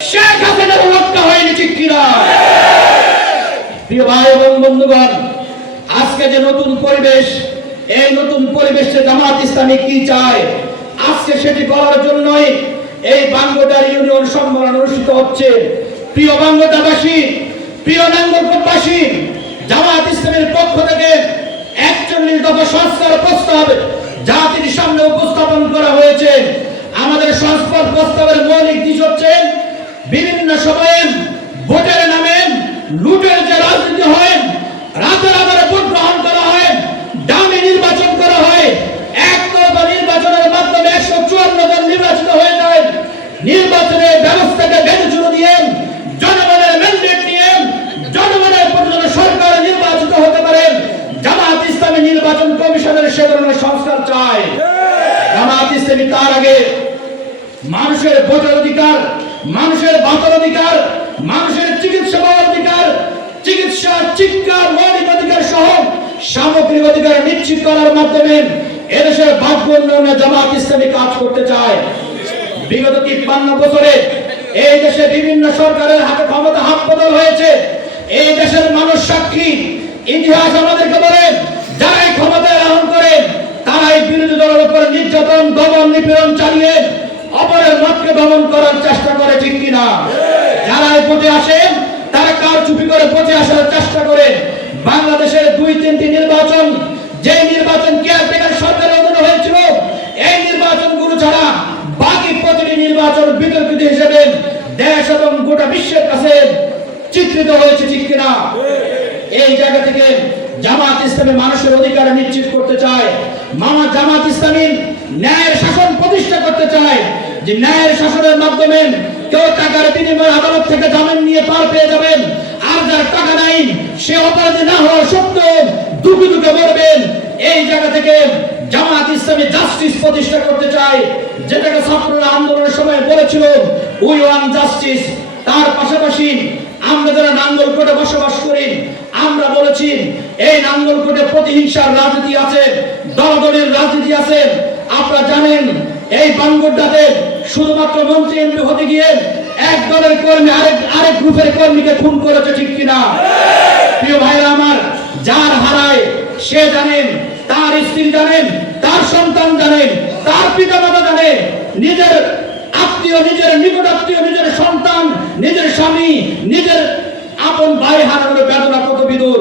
শেখ হাসিনার রক্ষা হয়নি ঠিক কিনা? প্রিয় ভাই এবং বন্ধুগণ, আজকে যে নতুন পরিবেশ, এই নতুন পরিবেশে জামাত ইসলামী কি চায়? আজকে সেটি করার জন্যই এই বাঙ্গটার ইউনিয়ন সম্মেলন অনুষ্ঠিত হচ্ছে। প্রিয় বাঙ্গটাবাসী প্রিয় নাঙ্গলকোটবাসী জামাত ইসলামের পক্ষ থেকে একচল্লিশ দফা সংস্কার প্রস্তাব জাতির সামনে উপস্থাপন করা হয়েছে। আমাদের সংস্কার প্রস্তাবের মৌলিক দিশ হচ্ছে বিভিন্ন সময়ে ভোটের নামে লুটের যে রাজনীতি হয়, রাতের আধারে ভোট গ্রহণ করা হয়, দামি নির্বাচন করা হয়, একতরফা নির্বাচনের মাধ্যমে একশো চুয়ান্ন জন নির্বাচিত হয়ে যায়। নির্বাচনের ব্যবস্থাকে বেঁধে চুরো দিয়ে জনগণের ম্যান্ডেট নিয়ে জনগণের পর্যন্ত সরকার নির্বাচিত হতে পারে। জামাত ইসলামী নির্বাচন কমিশনের সে ধরনের সংস্কার চায়। জামাত ইসলামী তার আগে মানুষের ভোটের অধিকার মানুষের বাঁচার অধিকার মানুষের চিকিৎসা পাওয়ার অধিকার, চিকিৎসা, শিক্ষা মৌলিক অধিকার সহ সামগ্রিক অধিকার নিশ্চিত করার মাধ্যমে এদেশের ভাগ্য উন্নয়নে জামাত ইসলামী কাজ করতে চায়। বিগত তিপ্পান্ন বছরে এই দেশে বিভিন্ন সরকারের হাতে ক্ষমতা হাত বদল হয়েছে। এই দেশের মানুষ সাক্ষী। ইতিহাস আমাদেরকে বলেন যারাই ক্ষমতা গ্রহণ করেন তারাই বিরোধী দলের উপর নির্যাতন, দমন নিপীড়ন চালিয়ে অপরের মতকে দমন করার চেষ্টা ঠিক কিনা? যারা এই পথে আসেন তারা কার চুপি করে পথে আসার চেষ্টা করে বাংলাদেশের দুই তিনটি নির্বাচন যে নির্বাচন কেয়ারটেকার সরকারের অধীনে হয়েছিল এই নির্বাচনগুলো ছাড়া বাকি প্রতিটি নির্বাচন বিতর্কিত হিসেবে দেশ এবং গোটা বিশ্বের কাছে চিত্রিত হয়েছে ঠিক কিনা? এই জায়গা থেকে জামাত ইসলামী মানুষের অধিকার নিশ্চিত করতে চায়। মামা জামাত ইসলামী ন্যায়ের শাসন প্রতিষ্ঠা করতে চায়। যে ন্যায়ের শাসনের মাধ্যমে কেউ টাকার বিনিময়ে আদালত থেকে জামিন নিয়ে পার পেয়ে যাবেন। আর যার টাকা নাই, সে অপরাধী না হওয়া সত্ত্বেও দুঃখে দুঃখে মরবেন। এই জায়গা থেকে জামাত ইসলামী জাস্টিস প্রতিষ্ঠা করতে চায়। যেটাকে ছাত্ররা আন্দোলনের সময় বলেছিল উই ওয়ান জাস্টিস তার পাশাপাশি আমরা যারা নাঙ্গলকোটে বসবাস করি, আমরা বলেছি, এই নাঙ্গলকোটে প্রতিহিংসার রাজনীতি আছে দলদলের রাজনীতি আছে। আপনারা জানেন, এই বাঙ্গরটাতে শুধুমাত্র মন্ত্রী এমপি হতে গিয়ে এক দলের কর্মী, আরেক আরেক গ্রুপের কর্মীকে খুন করেছে, ঠিক কিনা? প্রিয় ভাইরা আমার, যার হারায় সে জানেন, তার স্ত্রী জানেন, তার সন্তান জানেন, তার পিতা মাতা জানে নিজের আত্মীয়, নিজের নিকট আত্মীয় নিজের সন্তান, নিজের স্বামী, নিজের আপন ভাই হারানোর বেদনা কত বিদুর।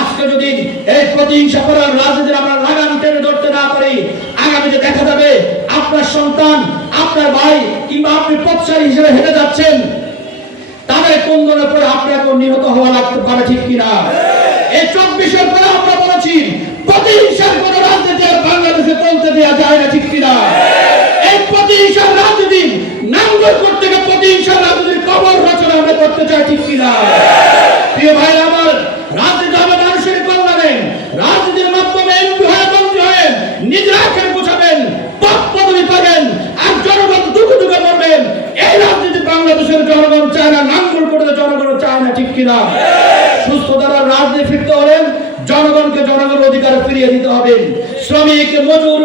আজকে যদি এই প্রতিহিংসা করার রাজনীতির আমরা লাগাম টেনে ধরতে না পারি, আগামীতে দেখা যাবে আপনার সন্তান আপনার ভাই কিংবা আপনি পথচারী হিসেবে হেঁটে যাচ্ছেন তাদের কোন্দনের পরে আপনাকে নিহত হওয়া লাগতে পারে ঠিক কিনা? এই চব্বিশের পরে আমরা বলেছি প্রতিহিংসার কোন রাজনীতি আর বাংলাদেশে চলতে দেওয়া যায় না ঠিক কিনা? এই প্রতিহিংসার রাজনীতি নাঙ্গল করতে গিয়ে প্রতিহিংসার রাজনীতির কবর রচনা আমরা করতে চাই ঠিক কিনা? প্রিয় ভাই কিনা সুস্থ দ্বারা রাজনীতি ফিরতে হলেন, জনগণকে জনগণের অধিকার ফিরিয়ে দিতে হবে। শ্রমিক, মজুর,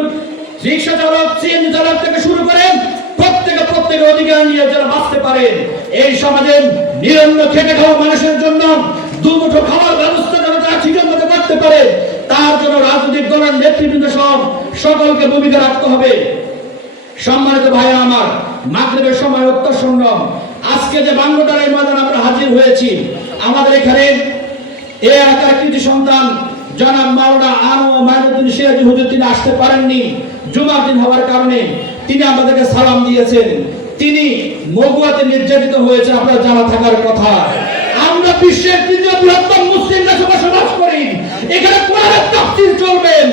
রিক্সা চালক, সিএনজি চালক থেকে শুরু করে প্রত্যেকে প্রত্যেকের অধিকার নিয়ে যারা বাঁচতে পারে। এই সমাজে নিরন্ন খেটে খাওয়া মানুষের জন্য দুমুঠো খাওয়ার ব্যবস্থা যেন তারা ঠিকের মতো করতে পারে, তার জন্য রাজনৈতিক দলের নেতৃবৃন্দ সব সকলকে ভূমিকা রাখতে হবে। সম্মানিত ভাই আমার, মাগরিবের সময় অত্যাসন্ন আজকে যে বাংলাটার এই আমরা হাজির হয়েছি আমাদের এখানে এই এলাকার কৃতি সন্তান, জনাব মাওলানা আনো মাইনুদ্দিন সিরাজি হুজুর তিনি আসতে পারেননি জুমার দিন হওয়ার কারণে। তিনি আমাদেরকে সালাম দিয়েছেন। তিনি মগুয়াতে নির্যাতিত হয়েছে আপনার জানা থাকার কথা। আমরা বিশ্বের তৃতীয় বৃহত্তম মুসলিম দেশে বসবাস করি। এখানে কোরআনের তাফসীর চলবেন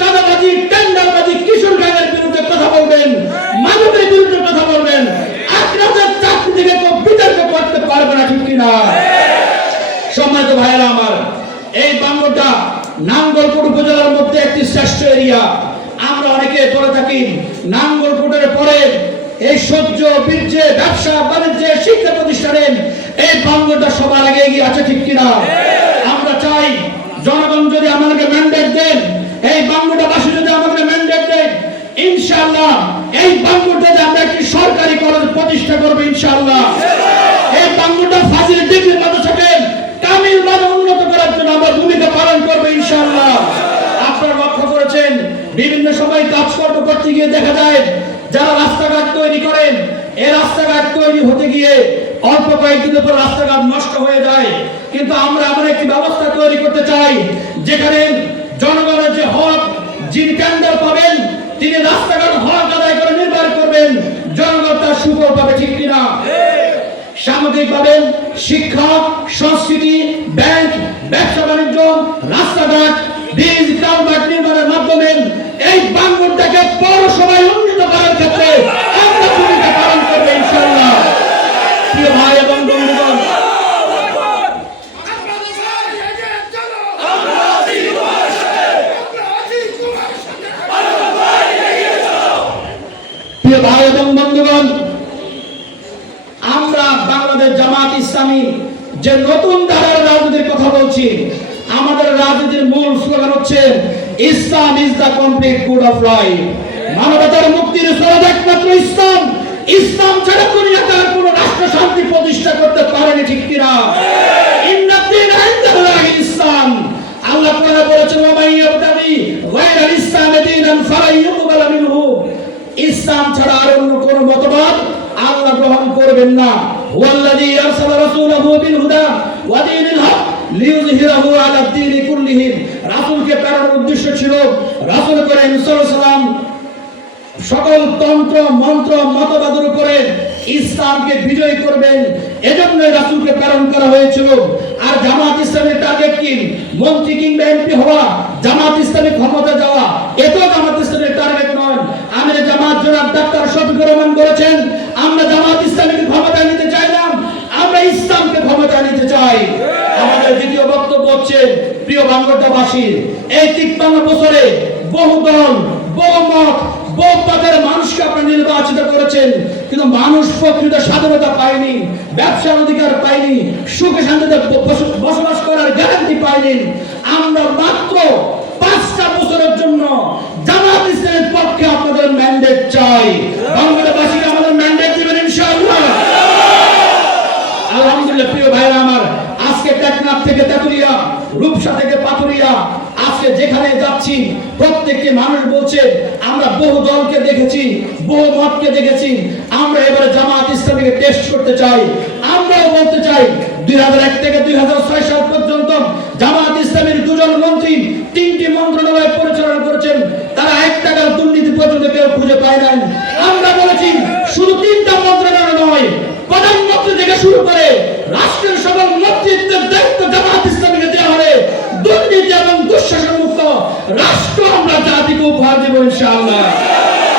চাঁদাবাজি, টেন্ডারবাজি কিশোরগঞ্জের বিরুদ্ধে কথা বলবেন, মাদকের বিরুদ্ধে কথা বলবেন। আপনাদের চাকরি থেকে কেউ বিতর্ক করতে পারবে না, ঠিক কিনা? সম্মানিত ভাইয়েরা আমার, এই বাংলাটা নাঙ্গলপুর উপজেলার মধ্যে একটি শ্রেষ্ঠ এরিয়া। আমরা অনেকে বলে থাকি, নাঙ্গলপুরের পরে এই সহ্য, বীর্যে, ব্যবসা, বাণিজ্যে, শিক্ষা প্রতিষ্ঠানে এই বাংলাটা সবার আগে এগিয়ে আছে, ঠিক কিনা? আমরা চাই, জনগণ যদি আমাদেরকে ম্যান্ডেট দেন এই বাসী যদি আমাদের ম্যান্ডেট দেন ইনশাআল্লাহ এই বাঙ্গলটাতে আমরা একটি সরকারি কলেজ প্রতিষ্ঠা করব ইনশাআল্লাহ। এই বাঙ্গলটা ফাজিল ডিগ্রি মাদ্রাসাকে কামিল মানে উন্নত করার জন্য আমরা ভূমিকা পালন করব ইনশাআল্লাহ। আপনারা লক্ষ্য করেছেন, বিভিন্ন সময় কাজকর্ম করতে গিয়ে দেখা যায়, যারা রাস্তাঘাট তৈরি করেন, এই রাস্তাঘাট তৈরি হতে গিয়ে অল্প কয়েকদিনের পর রাস্তাঘাট নষ্ট হয়ে যায়। কিন্তু আমরা এমন একটি ব্যবস্থা তৈরি করতে চাই, যেখানে জনগণের যে হক, যিনি টেন্ডার পাবেন, তিনি রাস্তাঘাট হক আদায় করে নির্মাণ করবেন, জনগণ তার সুফল পাবে ঠিক কিনা? সামগ্রিক পাবেন শিক্ষা, সংস্কৃতি, ব্যাংক, ব্যবসা বাণিজ্য, রাস্তাঘাট ব্রিজ কালভার্ট নির্মাণের মাধ্যমে এই বাংলাটাকে পৌরসভায় উন্নীত করার ক্ষেত্রে ভূমিকা পালন করব ইনশাআল্লাহ প্রিয় ভাই এবং বন্ধুগণ আপনাদের ভাই এগিয়ে চলো আমরা আছি তোমার সাথে আমরা আছি তোমার সাথে প্রিয় ভাই এবং বন্ধুগণ আমরা বাংলাদেশ জামাত ইসলামী যে নতুন ধারার রাজনীতির কথা বলছি, আমাদের রাজনীতির মূল স্লোগান হচ্ছে, Islam is the complete code of life মানবতার মুক্তির সরদ একমাত্র ইসলাম। ইসলাম ছাড়া দুনিয়াতে আর কোনো রাষ্ট্র শান্তি প্রতিষ্ঠা করতে পারেনি, ঠিক কিনা? ইসলাম। আল্লাহ কোরআনে বলেছেন, ওয়া মান ইয়াবতাগি গায়রাল ইসলামি দীনান ফালা ইউকবাল মিনহু। ইসলাম ছাড়া আর অন্য কোন মতবাদ আল্লাহ গ্রহণ করবেন না। ওয়াল্লাযী আরসালা রাসূলাহু বিল হুদা ওয়া দীনিল হক লিইয়ুযহিরাহু আলা দ্বীনি কুল্লিহি রাসূলকে প্রেরণের উদ্দেশ্য ছিল রাসূল করিম সাল্লাল্লাহু আলাইহি সকল তন্ত্র, মন্ত্র, মতবাদের উপরে ইসলামকে বিজয় করবেন। এজন্য রাসূলকে প্রেরণ করা হয়েছিল। আর জামাত ইসলামের টার্গেট কি? মন্ত্রী কিংবা এমপি হওয়া। জামাত ইসলামের ক্ষমতা প্রিয় এই তিপ্পান্ন বছরে বহু দল, বহু মত, বহু পদের মানুষকে আপনারা নির্বাচিত করেছেন, কিন্তু মানুষ প্রকৃত স্বাধীনতা পায়নি, ব্যবসার অধিকার পায়নি, সুখে শান্তিতে বসবাস করার গ্যারান্টি পায়নি। আমরা মাত্র পাঁচটা বছরের জন্য জামাত ইসলামের পক্ষে আপনাদের ম্যান্ডেট চাই। বাংলাদেশবাসীকে আমাদের ম্যান্ডেট দিবেন ইনশাআল্লাহ। আলহামদুলিল্লাহ, প্রিয় ভাইরা আমার, আজকে টেকনাফ থেকে তেতুলিয়া রূপসা থেকে পাথুরিয়া। আজকে যেখানে যাচ্ছি, প্রত্যেকটি মানুষ বলছে, আমরা বহু দলকে দেখেছি, বহু মতকে দেখেছি। আমরা এবারে জামাত ইসলামীকে টেস্ট করতে চাই। আমরাও বলতে চাই, দুই থেকে দুই সাল পর্যন্ত জামাত ইসলামের দুজন মন্ত্রী তিনটি মন্ত্রণালয় পরিচালনা করেছেন। তারা এক টাকার দুর্নীতি পর্যন্ত কেউ খুঁজে পায় নাই। আমরা বলেছি, শুধু তিনটা মন্ত্রণালয় নয়, প্রধানমন্ত্রী থেকে শুরু করে রাষ্ট্রের সকল উপহার দেবো